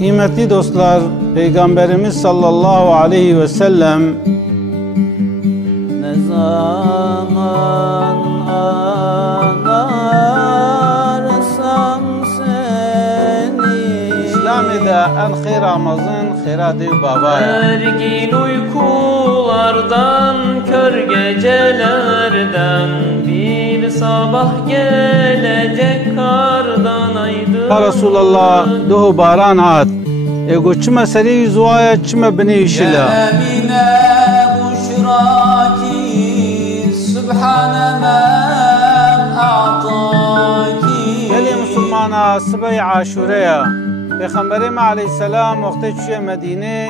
Kıymetli dostlar, Peygamberimiz sallallahu aleyhi ve sellem ne zaman anarsam seni, İslam'da en hayır amazın hayradı babaya. ergin uykulardan, kör gecelerden, bir sabah gelecek kardan aydın. Ya Resulallah, duhu baran hat. Ego çime seri zuaya çime bini işila. Geli Müslümana sıbay aşureya. Peygamberimiz aleyhisselam vakti çiğ Medine